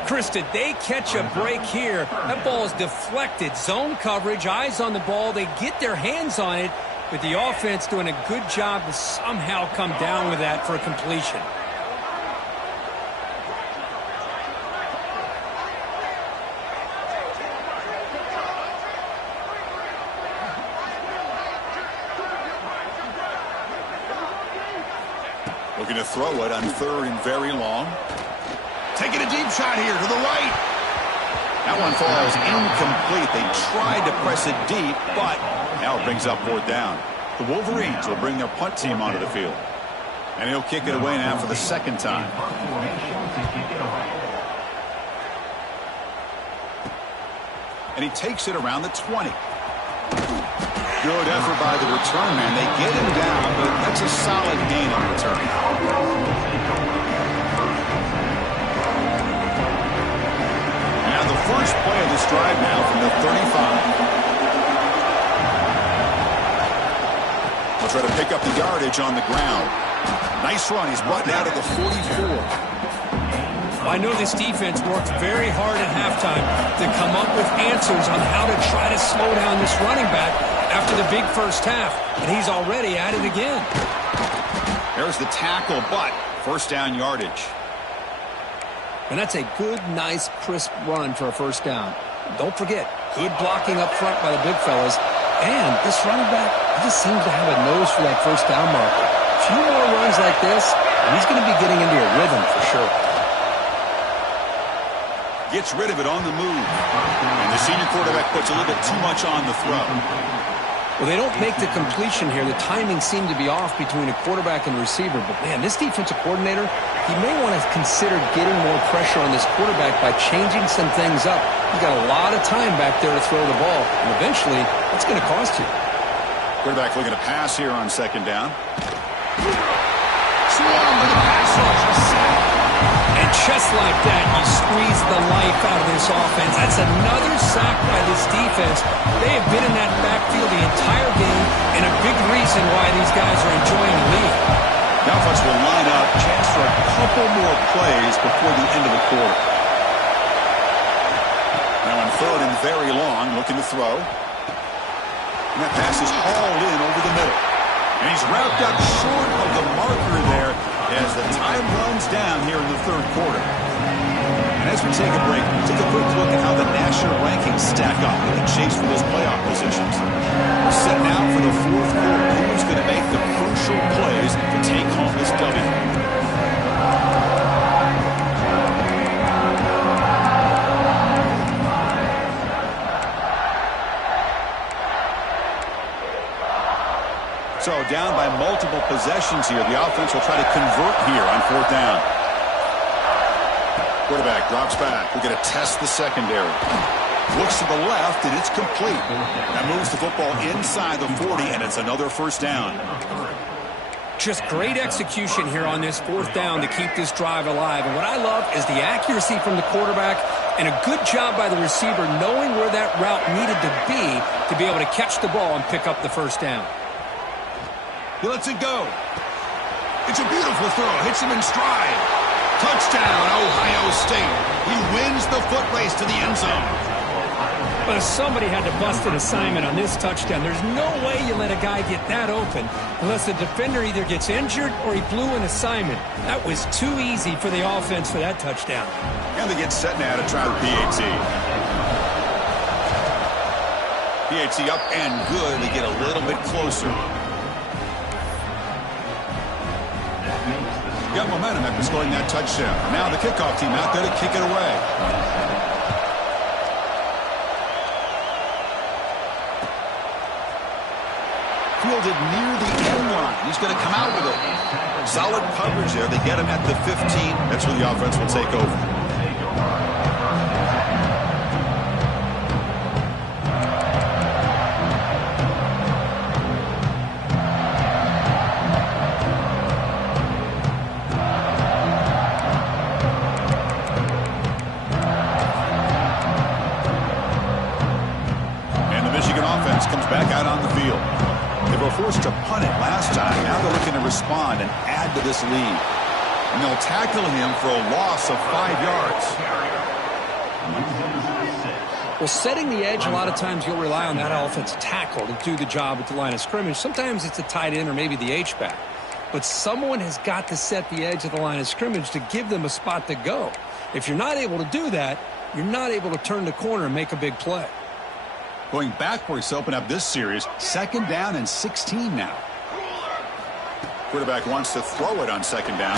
Chris, did they catch a break here? That ball is deflected. Zone coverage, eyes on the ball. They get their hands on it, but the offense doing a good job to somehow come down with that for a completion. Looking to throw it on 3rd and very long. Taking a deep shot here to the right. That one falls incomplete. They tried to press it deep, but now it brings up 4th down. The Wolverines will bring their punt team onto the field. And he'll kick it away now for the second time. And he takes it around the 20. Good effort by the return man. They get him down, but that's a solid gain on return. And now the first play of this drive now from the 35. They'll try to pick up the yardage on the ground. Nice run. He's brought down to the 44. I know this defense worked very hard at halftime to come up with answers on how to try to slow down this running back after the big first half, and he's already at it again. There's the tackle, but first down yardage. And that's a good, nice, crisp run for a first down. Don't forget, good blocking up front by the big fellas. And this running back, he just seems to have a nose for that first down marker. A few more runs like this, and he's going to be getting into a rhythm for sure. Gets rid of it on the move. And the senior quarterback puts a little bit too much on the throw. Well, they don't make the completion here. The timing seemed to be off between a quarterback and receiver. But, man, this defensive coordinator, he may want to consider getting more pressure on this quarterback by changing some things up. He's got a lot of time back there to throw the ball. And eventually, it's going to cost you. Quarterback looking to pass here on second down. Swarm with a pass rush. A sack. And just like that, you squeeze the life out of this offense. That's another sack by this defense. They have been in that backfield the entire game, and a big reason why these guys are enjoying the lead. The offense will line up, chance for a couple more plays before the end of the quarter. Now on third and very long, looking to throw. And that pass is hauled in over the middle. And he's wrapped up short of the marker there as the time runs down here in the third quarter. And as we take a break, take a quick look at how the national rankings stack up in the chase for those playoff positions. We're set now for the fourth quarter. Who's going to make the crucial plays to take home this W? So down by multiple possessions here. The offense will try to convert here on fourth down. Quarterback drops back. We're going to test the secondary. Looks to the left, and it's complete. That moves the football inside the 40, and it's another first down. Just great execution here on this fourth down to keep this drive alive. And what I love is the accuracy from the quarterback and a good job by the receiver knowing where that route needed to be able to catch the ball and pick up the first down. He lets it go. It's a beautiful throw. Hits him in stride. Touchdown, Ohio State. He wins the foot race to the end zone. But if somebody had to bust an assignment on this touchdown, there's no way you let a guy get that open unless the defender either gets injured or he blew an assignment. That was too easy for the offense for that touchdown. And they get set now to try the PAT. PAT up and good. They get a little bit closer. Got momentum after scoring that touchdown. Now the kickoff team out there to kick it away. Fielded near the end line. He's going to come out with it. Solid coverage there. They get him at the 15. That's where the offense will take over. Comes back out on the field. They were forced to punt it last time. Now they're looking to respond and add to this lead. And they'll tackle him for a loss of 5 yards. Well, setting the edge, a lot of times you'll rely on that offensive tackle to do the job at the line of scrimmage. Sometimes it's a tight end or maybe the H-back. But someone has got to set the edge of the line of scrimmage to give them a spot to go. If you're not able to do that, you're not able to turn the corner and make a big play. Going backwards to open up this series. Second down and 16 now. Quarterback wants to throw it on second down.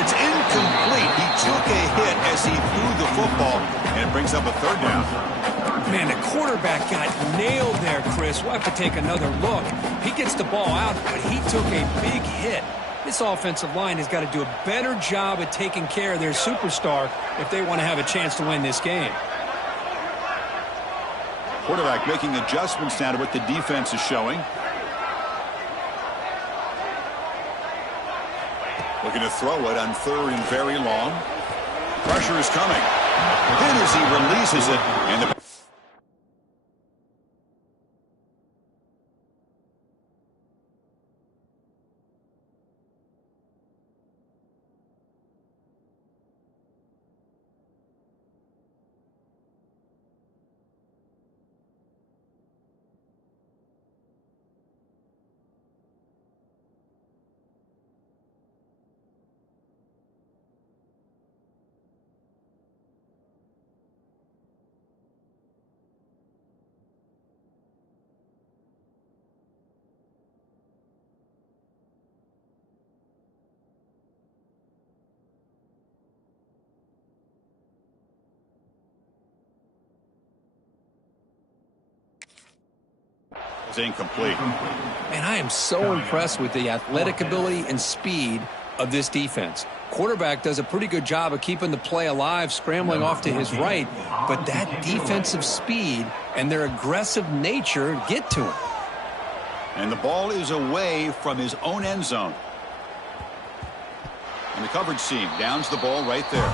It's incomplete. He took a hit as he threw the football, and it brings up a third down. Man, the quarterback got nailed there, Chris. We'll have to take another look. He gets the ball out, but he took a big hit. This offensive line has got to do a better job at taking care of their superstar if they want to have a chance to win this game. Quarterback making adjustments now to what the defense is showing. Looking to throw it on 3rd and very long. Pressure is coming. Then as he releases it, and the is incomplete. And I am so impressed with the athletic ability and speed of this defense. Quarterback does a pretty good job of keeping the play alive, scrambling off to his right, but that defensive speed and their aggressive nature get to him. And the ball is away from his own end zone. And the coverage seam downs the ball right there.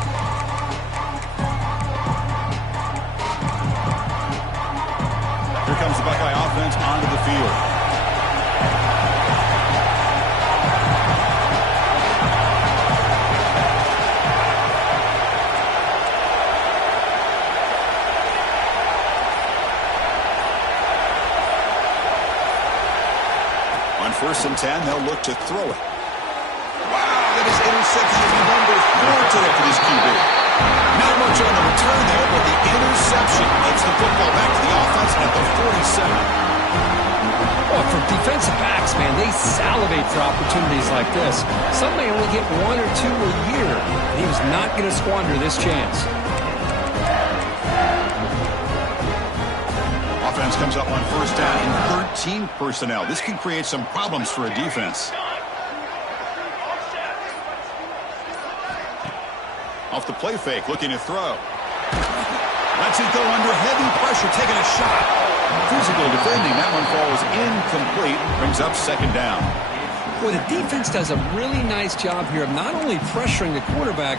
Here comes the Buckeye offense onto the field. On 1st and 10, they'll look to throw it. Wow, that is interception number 4 today for this QB. Not much on the return there, but the interception gets the football back to the offense at the 47. Well, for defensive backs, man, they salivate for opportunities like this. Some may only get 1 or 2 a year, and he was not going to squander this chance. Offense comes up on 1st down in 13 personnel. This can create some problems for a defense. Off the play fake, looking to throw. Lets it go under heavy pressure, taking a shot. Physical defending, that one falls incomplete, brings up 2nd down. Boy, the defense does a really nice job here of not only pressuring the quarterback,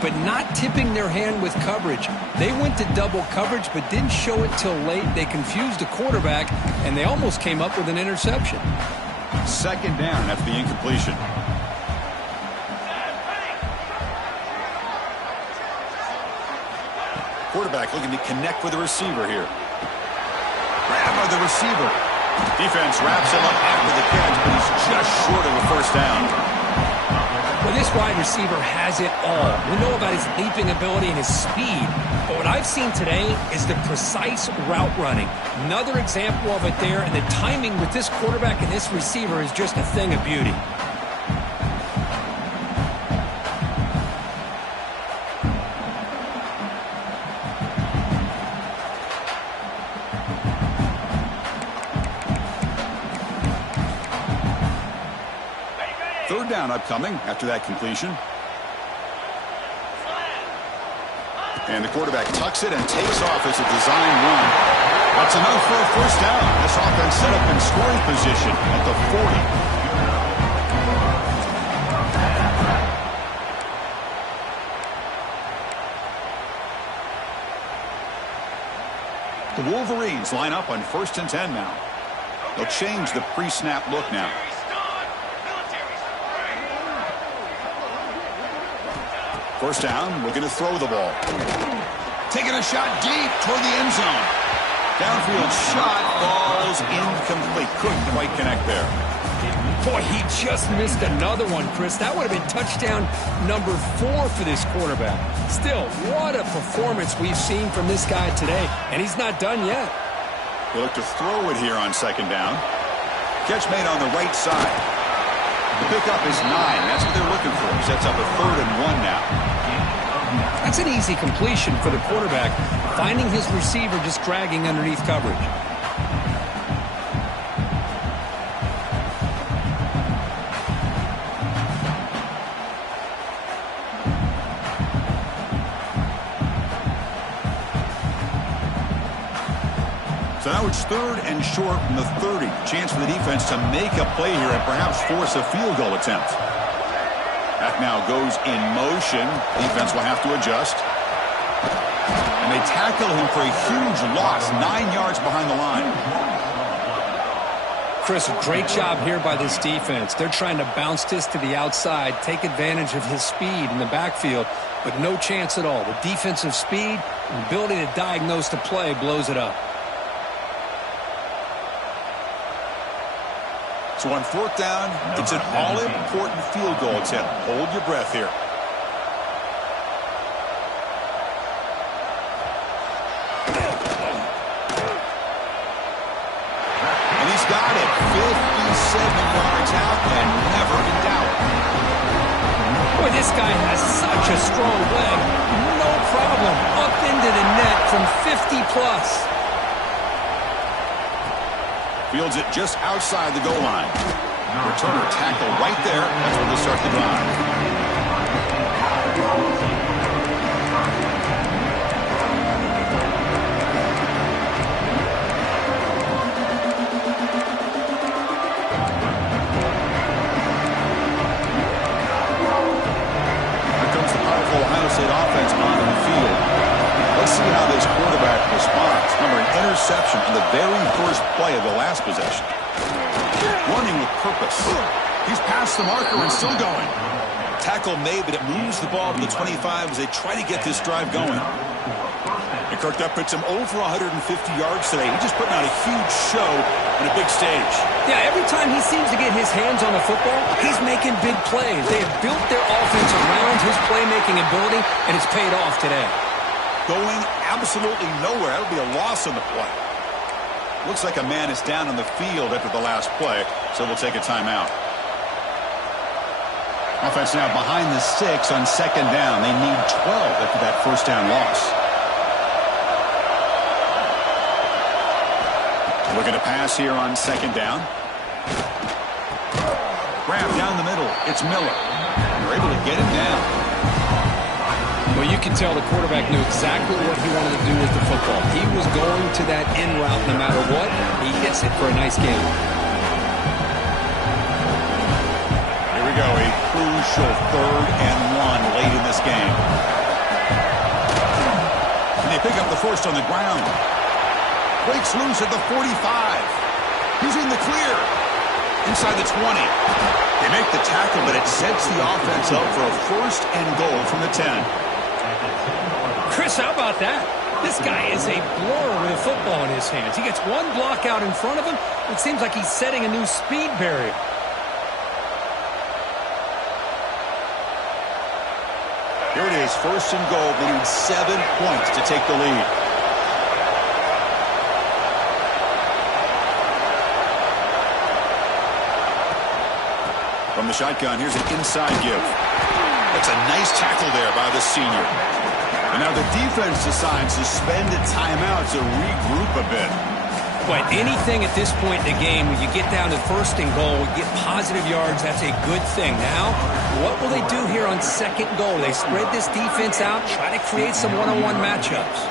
but not tipping their hand with coverage. They went to double coverage, but didn't show it till late. They confused the quarterback, and they almost came up with an interception. 2nd down after the incompletion. Quarterback looking to connect with the receiver here. Grab by the receiver. Defense wraps him up after the catch, but he's just short of a 1st down. Well, this wide receiver has it all. We know about his leaping ability and his speed, but what I've seen today is the precise route running. Another example of it there, and the timing with this quarterback and this receiver is just a thing of beauty. Down upcoming after that completion. And the quarterback tucks it and takes off as a design run. That's enough for a 1st down. This offense set up in scoring position at the 40. The Wolverines line up on 1st and 10 now. They'll change the pre-snap look now. 1st down, looking to throw the ball. Taking a shot deep toward the end zone. Downfield shot falls incomplete. Couldn't quite connect there. Boy, he just missed another one, Chris. That would have been touchdown number 4 for this quarterback. Still, what a performance we've seen from this guy today, and he's not done yet. They look to throw it here on 2nd down. Catch made on the right side. The pickup is 9. That's what they're looking for. Sets up a 3rd and 1 now. That's an easy completion for the quarterback, finding his receiver just dragging underneath coverage. So now it's 3rd and short from the 30. Chance for the defense to make a play here and perhaps force a field goal attempt. That now goes in motion. Defense will have to adjust. And they tackle him for a huge loss, 9 yards behind the line. Chris, a great job here by this defense. They're trying to bounce this to the outside, take advantage of his speed in the backfield, but no chance at all. The defensive speed and ability to diagnose the play blows it up. So on 4th down, it's an all-important field goal attempt. Hold your breath here. And he's got it. 57 yards out and never in doubt. Boy, this guy has such a strong leg. No problem. Up into the net from 50 plus. Fields it just outside the goal line. Returner tackle right there. That's where they start the drive. Here comes the powerful Ohio State offense onto the field. Let's see how this quarterback responds. Remember, an interception on the very first play of the last possession. Running with purpose. He's past the marker and still going. Tackle made, but it moves the ball to the 25 as they try to get this drive going. And Kirk, that puts him over 150 yards today. He's just putting on a huge show on a big stage. Yeah, every time he seems to get his hands on the football, he's making big plays. They have built their offense around his playmaking ability, and it's paid off today. Going absolutely nowhere. That would be a loss on the play. Looks like a man is down on the field after the last play, so we'll take a timeout. Offense now behind the 6 on 2nd down. They need 12 after that first down loss. Looking to pass here on 2nd down. Grab down the middle. It's Miller. They're able to get him down. Well, you can tell the quarterback knew exactly what he wanted to do with the football. He was going to that end route no matter what. He hits it for a nice gain. Here we go, a crucial 3rd and 1 late in this game. And they pick up the first on the ground. Breaks loose at the 45. He's in the clear. Inside the 20. They make the tackle, but it sets the offense up for a 1st and goal from the 10. Chris, how about that? This guy is a blur with a football in his hands. He gets one block out in front of him. It seems like he's setting a new speed barrier. Here it is, 1st and goal. They need 7 points to take the lead. From the shotgun, here's an inside give. That's a nice tackle there by the senior. And now the defense decides to spend a timeout to regroup a bit. But anything at this point in the game, when you get down to 1st and goal, get positive yards, that's a good thing. Now, what will they do here on 2nd goal? They spread this defense out, try to create some one-on-one matchups.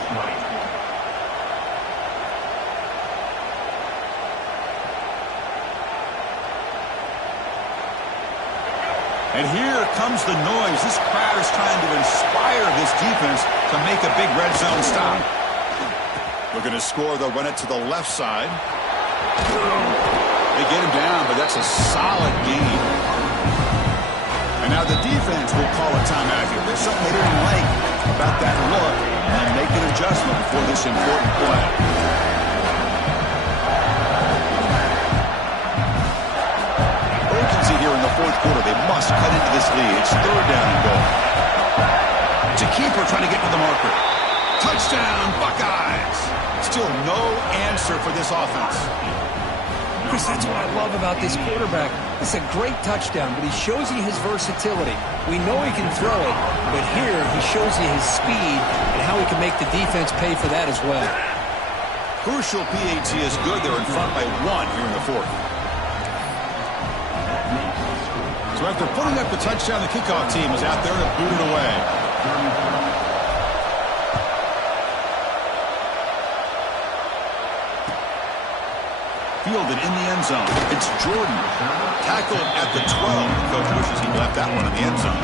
And here comes the noise. This crowd is trying to inspire this defense to make a big red zone stop. Looking to score, they'll run it to the left side. They get him down, but that's a solid gain. And now the defense will call a timeout here. There's something they didn't like about that look, and make an adjustment for this important play. Here in the 4th quarter, they must cut into this lead. It's 3rd down and goal. It's a keeper trying to get to the marker. Touchdown, Buckeyes! Still no answer for this offense. Chris, that's what I love about this quarterback. It's a great touchdown, but he shows you his versatility. We know he can throw it, but here he shows you his speed and how he can make the defense pay for that as well. Crucial PAT is good. They're in front by 1 here in the 4th. So after putting up the touchdown, the kickoff team is out there to boot it away. Fielded in the end zone. It's Jordan. Tackled at the 12. The coach wishes he left that one in the end zone.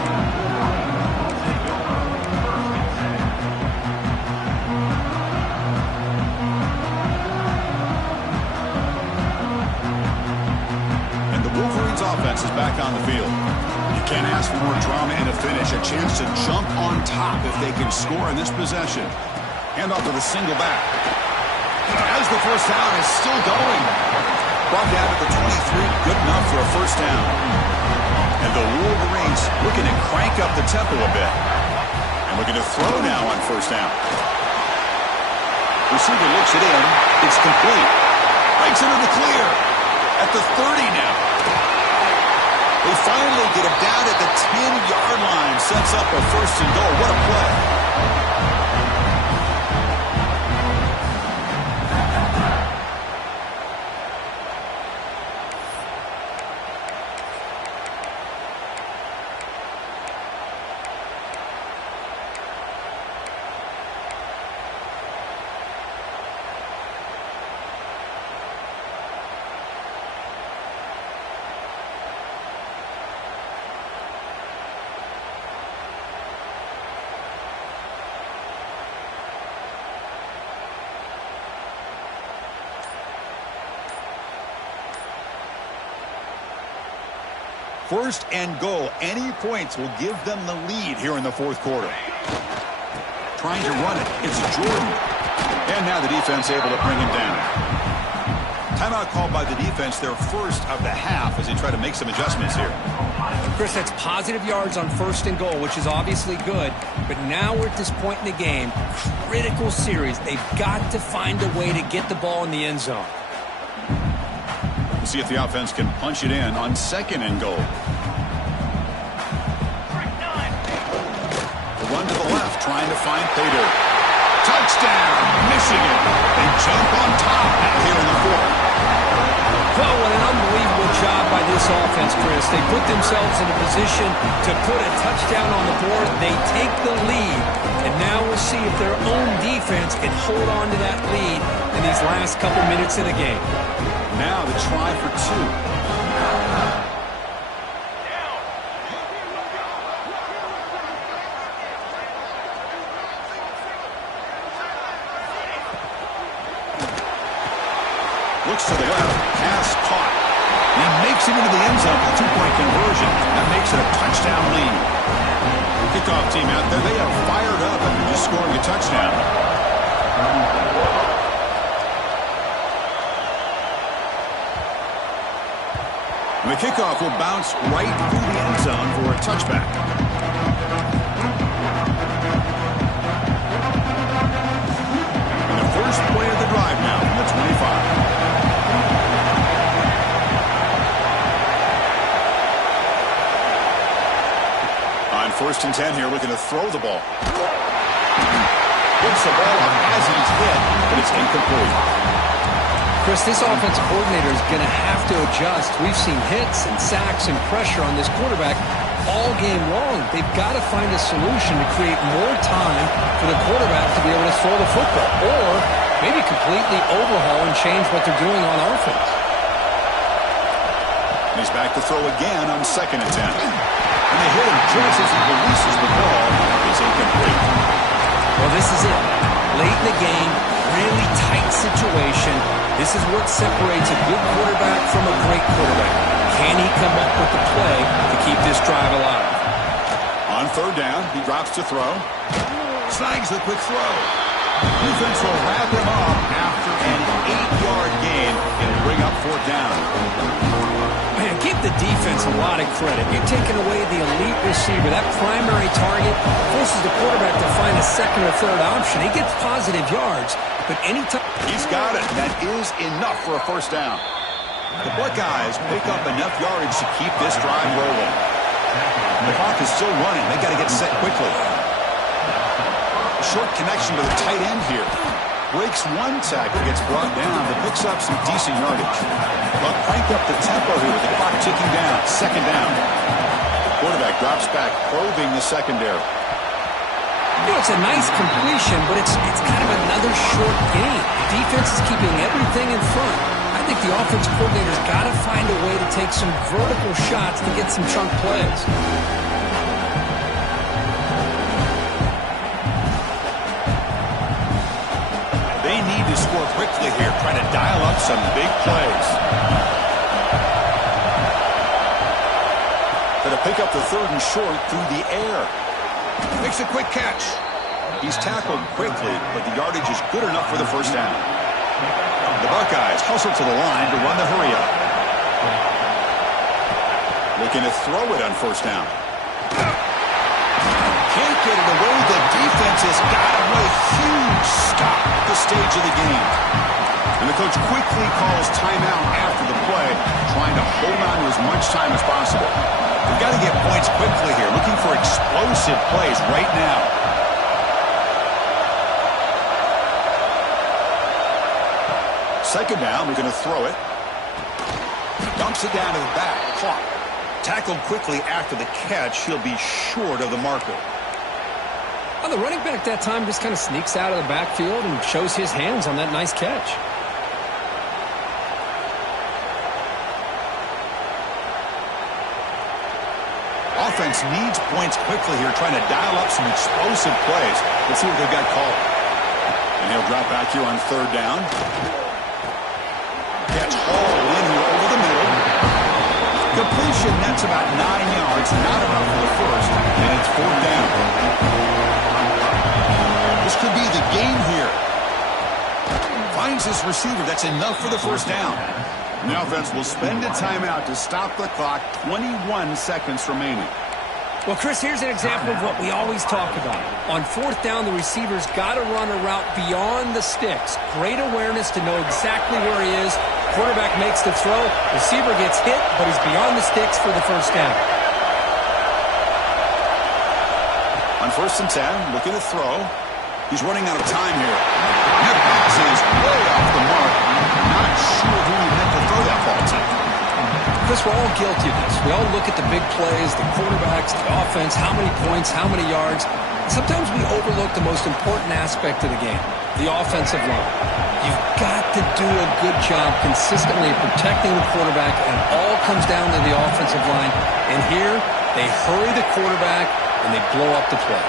And the Wolverines offense is back on the field. You can't ask for more drama in a finish. A chance to jump on top if they can score in this possession. Hand off to the single back. As the first down is still going. Brought down to the 23, good enough for a first down. And the Wolverines looking to crank up the tempo a bit. And looking to throw now on first down. Receiver looks it in. It's complete. Breaks into the clear. At the 30 now. They finally get him down at the 10-yard line. Sets up a first and goal. What a play. First and goal. Any points will give them the lead here in the 4th quarter. Trying to run it. It's Jordan. And now the defense able to bring him down. Timeout called by the defense, their first of the half, as they try to make some adjustments here. Chris, that's positive yards on first and goal, which is obviously good. But now we're at this point in the game. Critical series. They've got to find a way to get the ball in the end zone. We'll see if the offense can punch it in on second and goal. The run to the left, trying to find Pater. Touchdown, Michigan. They jump on top now here in the 4th. Well, what an unbelievable job by this offense, Chris. They put themselves in a position to put a touchdown on the board. They take the lead. And now we'll see if their own defense can hold on to that lead in these last couple minutes of the game. Now the try for 2. Looks to the left. Pass caught. He makes it into the end zone for a 2-point conversion. That makes it a touchdown lead. Kickoff team out there, they are fired up after just scoring a touchdown. And the kickoff will bounce right through the end zone for a touchback. And the first play of the drive now from the 25. On first and 10 here, looking to throw the ball. Gets the ball up as he's hit, but it's incomplete. Chris, this offensive coordinator is going to have to adjust. We've seen hits and sacks and pressure on this quarterback all game long. They've got to find a solution to create more time for the quarterback to be able to throw the football, or maybe completely overhaul and change what they're doing on offense. He's back to throw again on second and 10. And they hit him just as he releases the ball. It's incomplete. Well, this is it. Late in the game, really tight situation. This is what separates a good quarterback from a great quarterback. Can he come up with the play to keep this drive alive? On third down, he drops to throw. Snags the quick throw. Defense will wrap him up after an 8-yard gain and bring up fourth down. Man, give the defense a lot of credit. You're taking away the elite receiver. That primary target forces the quarterback to find a second or third option. He gets positive yards, but anytime... He's got it. That is enough for a first down. The Buckeyes pick up enough yardage to keep this drive rolling. The clock is still running. They got to get set quickly. Short connection to the tight end here. Breaks one tackle, gets brought down, but picks up some decent yardage. But crank up the tempo here with the clock ticking down. Second down. Quarterback drops back, probing the secondary. You know, it's a nice completion, but it's kind of another short game. The defense is keeping everything in front. I think the offensive coordinator's got to find a way to take some vertical shots to get some chunk plays. They need to score quickly here, trying to dial up some big plays. Going to pick up the third and short through the air. Makes a quick catch. He's tackled quickly, but the yardage is good enough for the first down. The Buckeyes hustle to the line to run the hurry up. Looking to throw it on first down. Can't get it away. The defense has got him with a huge stop at the stage of the game. And the coach quickly calls timeout after the play, trying to hold on to as much time as possible. They've got to get points quickly here, looking for explosive plays right now. Second down, they're going to throw it. Dumps it down to the back. Clock. Tackled quickly after the catch. He'll be short of the marker. Well, the running back that time just kind of sneaks out of the backfield and shows his hands on that nice catch. Offense needs points quickly here, trying to dial up some explosive plays. Let's see what they've got called. And he'll drop back here on third down. Catch hauled in here over the middle. Completion, that's about 9 yards. Not enough for the first, and it's fourth down. This could be the game here. Finds his receiver. That's enough for the first down. And the offense will spend a timeout to stop the clock. 21 seconds remaining. Well, Chris, here's an example of what we always talk about. On fourth down, the receiver's got to run a route beyond the sticks. Great awareness to know exactly where he is. Quarterback makes the throw. Receiver gets hit, but he's beyond the sticks for the first down. On first and 10, looking to throw. He's running out of time here. That pass is way off the mark. Not sure who he meant to throw that ball to. Chris, we're all guilty of this. We all look at the big plays, the quarterbacks, the offense, how many points, how many yards. Sometimes we overlook the most important aspect of the game, the offensive line. You've got to do a good job consistently protecting the quarterback, and it all comes down to the offensive line. And here, they hurry the quarterback, and they blow up the play.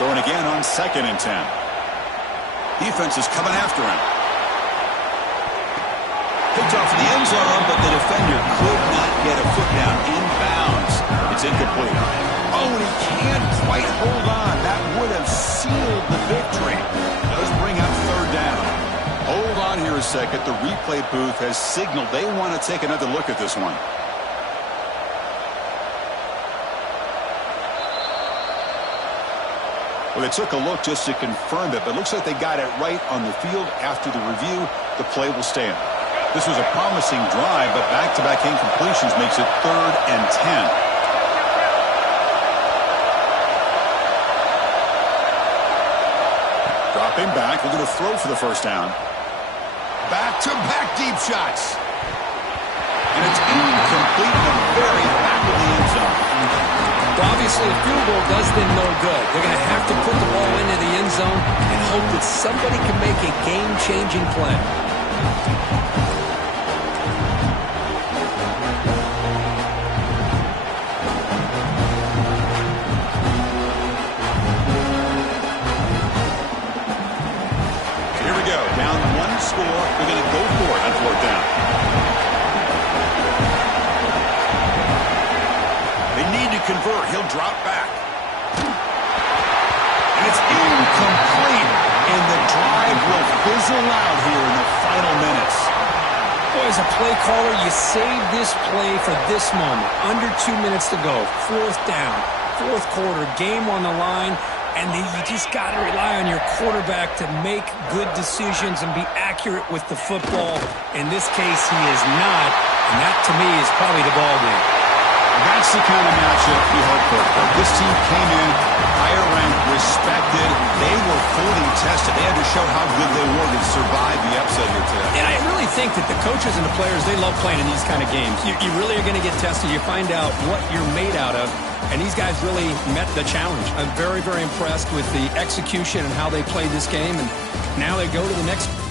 Throwing again on second and 10. Defense is coming after him. Picked off in the end zone, but the defender could not get a foot down. Inbounds. It's incomplete. Oh, and he can't quite hold on. That would have sealed the victory. Does bring up third down. Hold on here a second. The replay booth has signaled they want to take another look at this one. Well, they took a look just to confirm it, but it looks like they got it right on the field. After the review, the play will stand. This was a promising drive, but back-to-back incompletions makes it third and 10. Dropping back, looking to throw for the first down. Back-to-back deep shots. And it's incomplete in the very back of the end zone. Well, obviously, a field goal does them no good. They're going to have to put the ball into the end zone and hope that somebody can make a game-changing play. Here we go. Down one score. We're going to go for it on fourth down. They need to convert. He'll drop back. And it's incomplete. And the drive will fizzle out here in the final minutes. Boy, as a play caller, you save this play for this moment. Under 2 minutes to go. Fourth down. Fourth quarter. Game on the line. And then you just got to rely on your quarterback to make good decisions and be accurate with the football. In this case, he is not. And that, to me, is probably the ball game. That's the kind of matchup you hope for. This team came in higher ranked, respected. They were fully tested. They had to show how good they were to survive the upset here today. And I really think that the coaches and the players, they love playing in these kind of games. You really are going to get tested. You find out what you're made out of. And these guys really met the challenge. I'm very, very impressed with the execution and how they played this game. And now they go to the next